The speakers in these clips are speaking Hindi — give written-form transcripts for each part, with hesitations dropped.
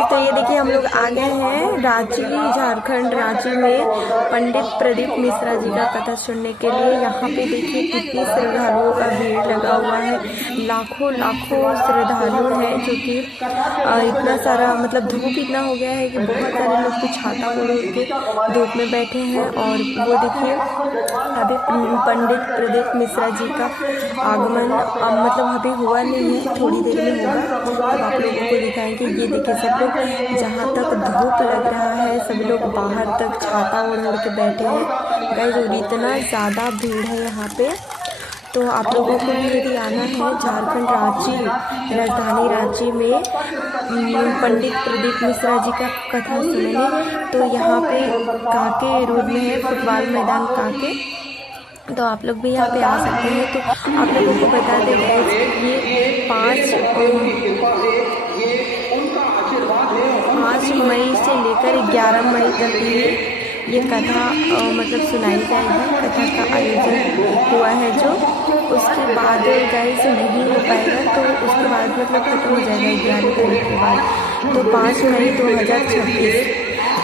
गाइस तो ये देखिए हम लोग आ गए हैं रांची, झारखंड रांची में पंडित प्रदीप मिश्रा जी का कथा सुनने के लिए। यहाँ पे देखिए कितनी श्रद्धालुओं का भीड़ लगा हुआ है, लाखों लाखों श्रद्धालु हैं जो कि इतना सारा मतलब धूप इतना हो गया है कि बहुत सारे लोग तो छाता ओढ़ के धूप में बैठे हैं। और वो देखिए अभी पंडित प्रदीप मिश्रा जी का आगमन मतलब अभी हुआ नहीं है, थोड़ी देर में होगा। तो आप लोगों को दिखाएंगे। ये देखिए सब लोग जहाँ तक धूप लग रहा है सब लोग बाहर तक छाता ओढ़ के बैठे हैं गाइस, और इतना ज़्यादा भीड़ है यहाँ पे। तो आप लोगों को भी यदि आना है झारखंड रांची, राजधानी रांची में पंडित प्रदीप मिश्रा जी का कथा सुनने, तो यहाँ पे काके रोड में है, फुटबॉल मैदान काके। तो आप लोग भी यहाँ पे आ सकते हैं। तो आप लोगों को बता दें ये 5 मई से लेकर 11 मई तक ये कथा मतलब सुनाई जाएगी। कथा का आयोजन हुआ है जो, उसके बाद गाइस नहीं हो पाएगा, तो उसके बाद मतलब खत्म हो जाएगा 11 तारीख के बाद। तो 5 मई 2026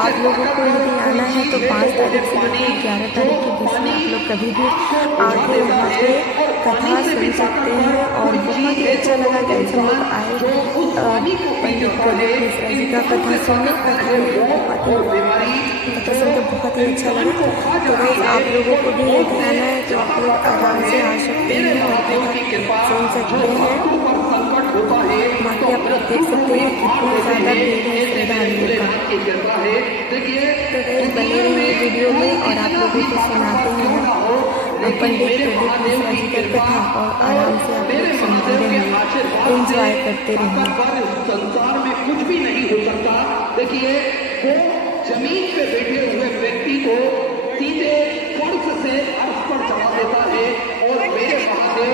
आप लोगों को यदि आना है तो 5 तारीख से लेकर 11 तारीख के बीच में आप लोग कभी भी आके यहाँ पे कथा सुन सकते हैं। और बहुत ही अच्छा लगा कि हम लोग आए पंडित प्रदीप मिश्रा जी का कथा सुनने। कथा सुनकर बहुत ही अच्छा लगा। तो गाइस आप लोगों को भी यदि आना है तो आप लोग आराम से आ सकते हैं और कथा सुन सकते हैं। बाकी आप लोग देख सकते हैं कितना ज़्यादा भीड़ है श्रद्धालुओं का। तो गाइस बने रहिए वीडियो में और आप लोगों को सुनाते हैं पंडित प्रदीप मिश्रा जी का कथा, और आराम से आप लोग सुनते रहेंगे, एंजॉय करते रहेंगे। संसार में कुछ भी नहीं हो सकता। देखिए वो जमीन पे बैठे हुए व्यक्ति को सीधे फर्श से अर्श पर चढ़ा देता है। और मेरे महादेव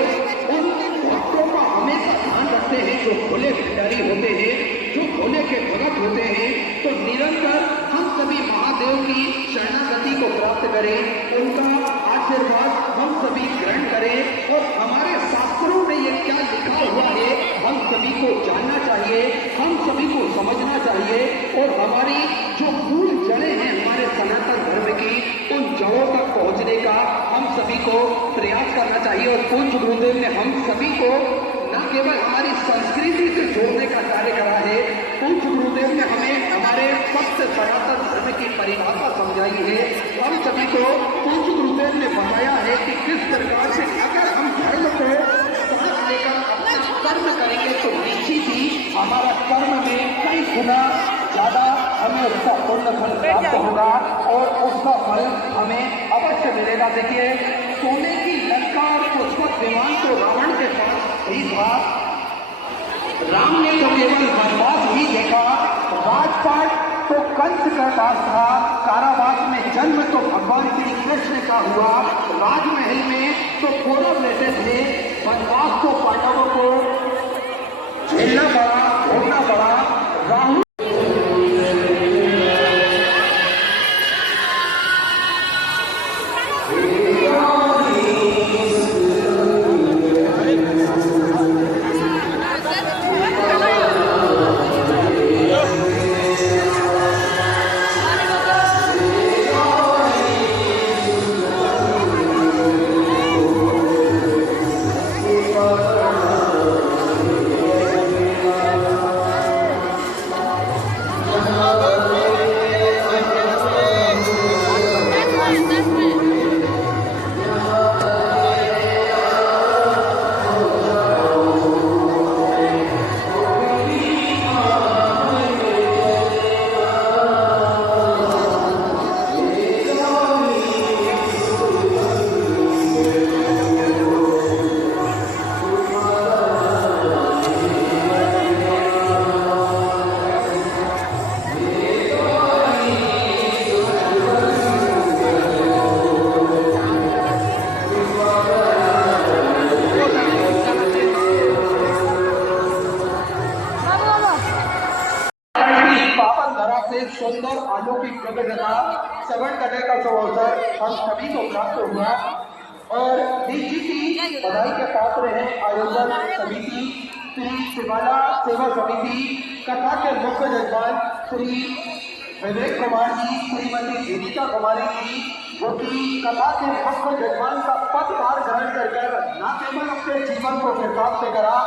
उन भक्तों का हमेशा ध्यान रखते हैं जो भोले भंडारी होते हैं, जो भोले के भगत होते हैं। तो निरंतर हम सभी महादेव की शरणागति को प्राप्त करें, उनका आशीर्वाद हम सभी ग्रहण करें। और हमारे शास्त्रों में ये क्या लिखा हुआ है हम सभी को जानना चाहिए, हम सभी को समझना चाहिए। और हमारी जो मूल जड़ें हैं हमारे सनातन धर्म की, उन जड़ों तक पहुंचने का हम सभी को प्रयास करना चाहिए। और पूज्य गुरुदेव ने हम सभी को न केवल हमारी संस्कृति से जोड़ने का कार्य करा है, पूज्य गुरुदेव ने हमें हमारे सत्य सनातन धर्म की परिभाषा समझाई है। हम सभी को पूज्य गुरुदेव ने बताया है कि किस प्रकार से अगर हम धर्म को साथ लेकर अपना कर्म करेंगे तो निश्चित ही हमारा कर्म में कई गुना ज्यादा हमें उसका पूर्ण फल प्राप्त होगा और उसका फल हमें अवश्य मिलेगा। देखिए सोने की लंका और पुष्पक विमान तो रावण के पास ही था, राम ने तो केवल वनवास ही देखा, राजपाट तो कंस का पास था, कारावास में जन्म तो भगवान श्री कृष्ण का हुआ, राजमहल में तो कौरव रहते थे, वनवास को पांडवों को झेलना पड़ा, भोगना पड़ा। राहुल सुंदर अलौकिक प्रगटता श्रवण करने का अवसर हम सभी को प्राप्त हुआ। और निश्चित बधाई के पात्र हैं आयोजन समिति, श्री शिवाला सेवा समिति, कथा के मुख्य जजमान श्री विवेक कुमार जी, श्रीमती गीता कुमारी जी, जो कि कथा के मुख्य जजमान का पदभार ग्रहण कर न केवल अपने जीवन को कृतार्थ करा,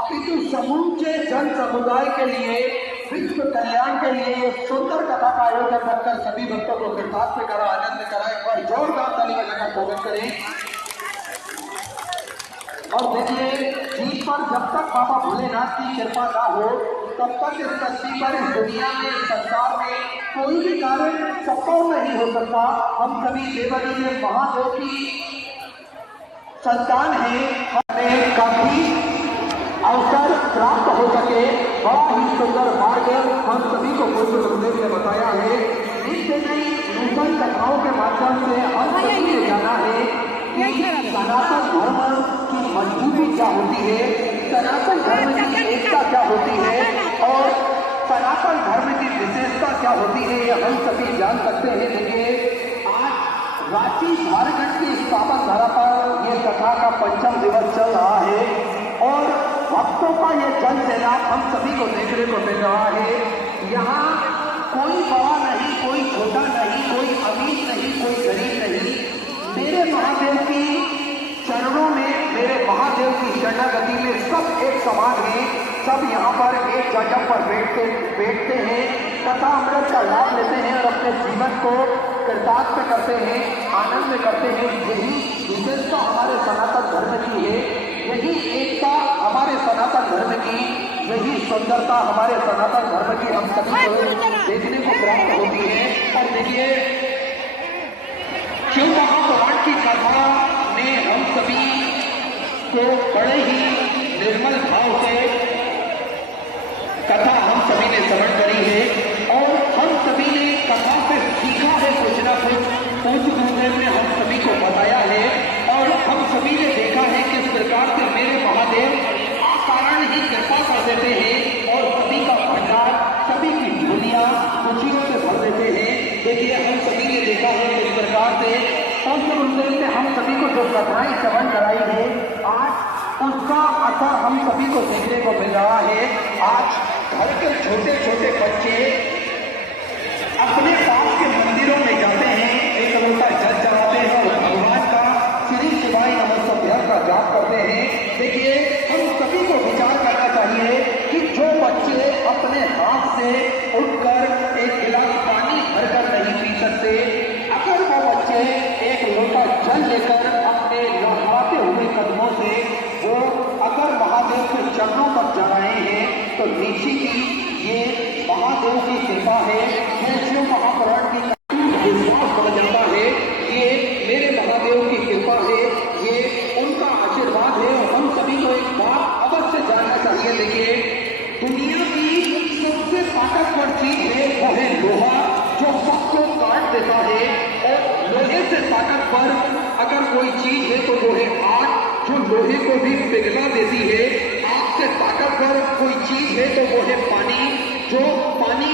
अपितु समूचे जन समुदाय के लिए, विश्व कल्याण के लिए एक सुंदर कथा का आयोजन रखकर सभी भक्तों को कृतार्थ करा, आनंद करा। एक बार जोरदार ताली बजाकर स्वागत करें। और देखिए, जिस पर जब तक बाबा भोलेनाथ की कृपा ना हो तब तक इस धरती पर, इस दुनिया में, इस संसार में कोई भी कार्य सफल नहीं हो सकता। हम सभी देवदेव महादेव की संतान हैं, हमें कभी अवसर प्राप्त हो सके, बड़ा ही सुंदर मार्ग हम सभी को पूज्य गुरुदेव ने बताया है। नित्य नई नूतन कथाओं के माध्यम से हम सभी ने जाना है कि सनातन धर्म की मजबूती क्या होती है, सनातन धर्म की एकता क्या होती है और सनातन धर्म की विशेषता क्या होती है, ये हम सभी जान सकते हैं। देखिए, आज रांची झारखंड की पावन धरा पर ये कथा का 5वां दिवस चल रहा है और भक्तों का ये जन सैलाब हम सभी को देखने को मिल रहा है। यहाँ कोई बड़ा नहीं, कोई छोटा नहीं, कोई अमीर नहीं, कोई गरीब नहीं, मेरे महादेव की चरणों में, मेरे महादेव की शरणागति में सब एक समान है। सब यहाँ पर एक जगह पर बैठते हैं, कथा अमृत का लाभ लेते हैं और अपने जीवन को कृतार्थ करते हैं, आनंद करते हैं। यही विशेषता हमारे सनातन धर्म की है, यही एकता हमारे सनातन धर्म की, यही सुंदरता हमारे सनातन धर्म की हम सभी को देखने को प्राप्त होती है। और देखिए, शिव महापुराण की कथा में हम सभी को बड़े ही निर्मल भाव से कथा हम सभी ने श्रवण करी है और हम सभी ने कथा से सीखा है कुछ ना कुछ। पूज्य गुरुदेव ने हम सभी को बताया है और हम सभी ने देखा है किस प्रकार से मेरे महादेव अकारण ही कृपा कर देते हैं और सभी का भंडार, सभी की झोलियां खुशियों से भर देते हैं। देखिए, हम सभी ने देखा है किस प्रकार से पूज्य गुरुदेव ने हम सभी को जो कथाएं श्रवण कराई है, आज उसका असर हम सभी को देखने को मिल रहा है। आज घर के छोटे छोटे बच्चे अपने पास के मंदिरों में जाते हैं, एक लोटा जल चढ़ाते हैं और भगवान का श्री शिवाय नमः का जाप करते हैं। देखिए, हम सभी को विचार करना चाहिए कि जो बच्चे अपने हाथ से उठकर एक गिलास पानी भरकर नहीं पी सकते, अगर वो बच्चे एक लोटा जल लेकर अपने लहराते हुए कदमों से वो अगर महादेव के चरणों तक जा रहे हैं तो निश्चित ही ये महादेव की कृपा है। शिव महापुराण की विश्वास बढ़ जाता है, ये मेरे महादेव की कृपा है, ये उनका आशीर्वाद है और हम सभी को एक बात अवश्य जानना चाहिए। देखिए, दुनिया की सबसे ताकतवर चीज है वो है लोहा, जो सबको काट देता है। और लोहे से ताकतवर अगर कोई चीज है तो वो है आग, जो लोहे को भी पिघला देती है। आग से ताकतवर कोई चीज है तो वो है पानी, जो पानी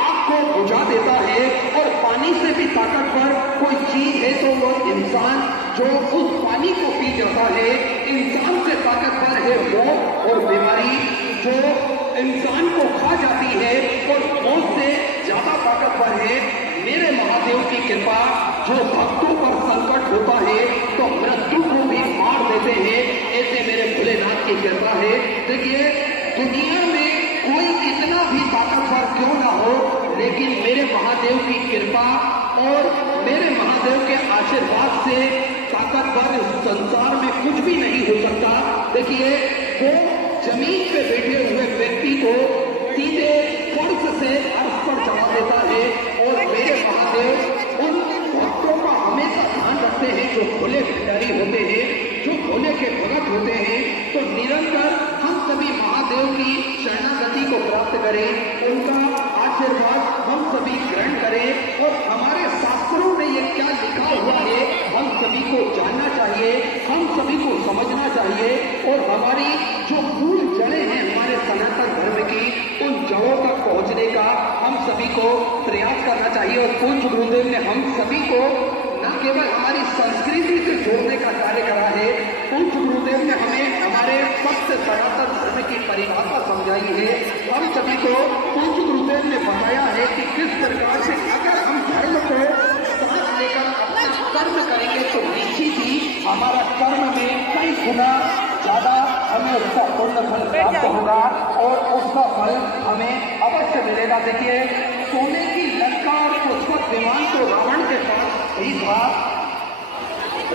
आग को बुझा देता है। और पानी से भी ताकतवर कोई चीज है तो वो इंसान, जो उस पानी को पी जाता है। इंसान से ताकतवर है मौत और बीमारी, जो इंसान को खा जाती है। और मौत से ज्यादा ताकतवर है मेरे महादेव की कृपा, जो भक्तों पर संकट होता है तो मृत्यु को भी मार देते हैं। ऐसे मेरे भोलेनाथ की कृपा है। देखिए, दुनिया में कोई कितना भी ताकतवर क्यों ना हो, लेकिन मेरे महादेव की कृपा और मेरे महादेव के आशीर्वाद से ताकतवर इस संसार में कुछ भी नहीं हो सकता। देखिए, वो जमीन पे बैठे हुए व्यक्ति को सीधे फर्श से अर्श पर चढ़ा देता है और मेरे महादेव उन भक्तों का हमेशा ध्यान रखते हैं जो भोले भंडारी होते हैं, जो भोले के भगत होते हैं। तो निरंतर हम सभी महादेव की शरणागति को प्राप्त करें, उनका आशीर्वाद हम सभी ग्रहण करें और हमारे शास्त्रों में ये क्या लिखा हुआ है हम सभी को जानना चाहिए, हम सभी को समझना चाहिए। और हमारी जो मूल जड़ें हैं हमारे सनातन धर्म की, उन जड़ों तक पहुंचने का हम सभी को प्रयास करना चाहिए। और पूज्य गुरुदेव ने हम सभी को न केवल हमारी संस्कृति से जोड़ने का कार्य करा है। पूज्य गुरुदेव ने हमें हमारे सबसे सनातन धर्म की परिभाषा समझाई है। हम सभी को पूज्य गुरुदेव ने बताया है कि किस प्रकार से अगर हम धर्म को साथ लेकर अपना कर्म करेंगे तो निश्चित ही हमारा कर्म में कई गुना ज्यादा हमें उसका पूर्ण फल प्राप्त होगा और उसका फल हमें अवश्य मिलेगा। देखिए, सोने की लंका और पुष्पक विमान तो रावण के पास ही था,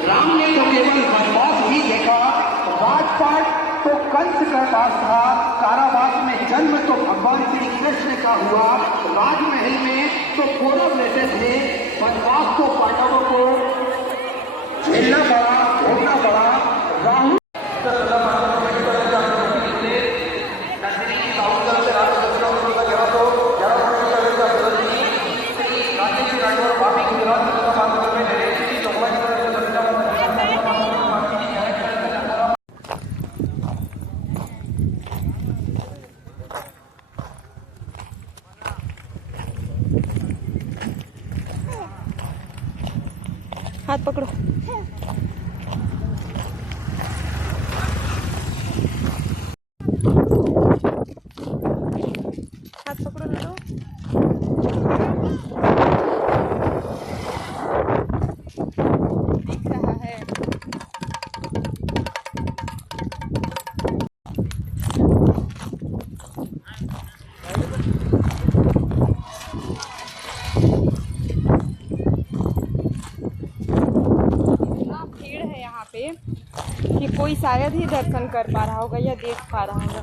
राम ने तो केवल वनवास ही देखा, राजपाट तो कंस के पास था, कारावास में जन्म तो भगवान श्री कृष्ण का हुआ, राजमहल में तो कौरव रहते थे, वनवास तो पांडवों को झेलना पड़ा, भोगना पड़ा। राहुल हाथ पकड़ो। हाथ पकड़ो लो। दिख रहा है। भीड़ है यहाँ पे कि कोई शायद ही दर्शन कर पा रहा होगा या देख पा रहा होगा।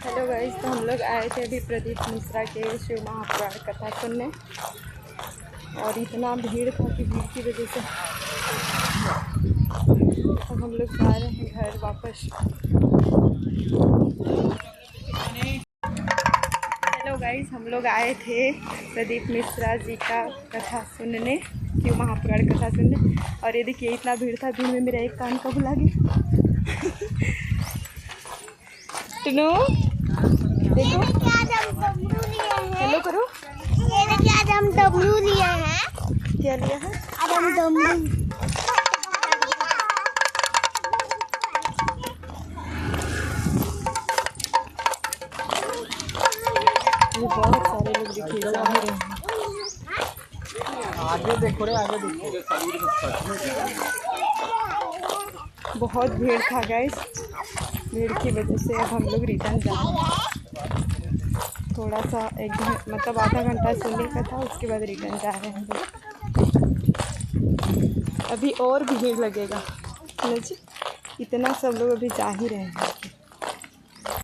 हेलो गाइस, तो हम लोग आए थे अभी प्रदीप मिश्रा के शिव महापुराण कथा सुनने और इतना भीड़ था कि भीड़ की वजह से अब हम लोग जा रहे हैं घर वापस। हेलो गाइस, हम लोग आए थे प्रदीप मिश्रा जी का कथा सुनने, शिव महापुराण कथा सुनने, और ये देखिए इतना भीड़ था, भीड़ में मेरा एक कान का भुला गया। टुनू देखो, हेलो करो। आज हम डमरू लिए हैं। क्या लिया है? आज हम डमरू। ये बहुत सारे लोग दिखे जा रहे हैं। आगे देखो रे, आगे देखो। बहुत भीड़ था गाइस, भीड़ की वजह से अब हम लोग रिटर्न जा रहे हैं। थोड़ा सा मतलब आधा घंटा सुनने का था, उसके बाद रिटर्न जा रहे हैं हम लोग। अभी और भीड़ लगेगा, इतना सब लोग अभी जा ही रहे हैं।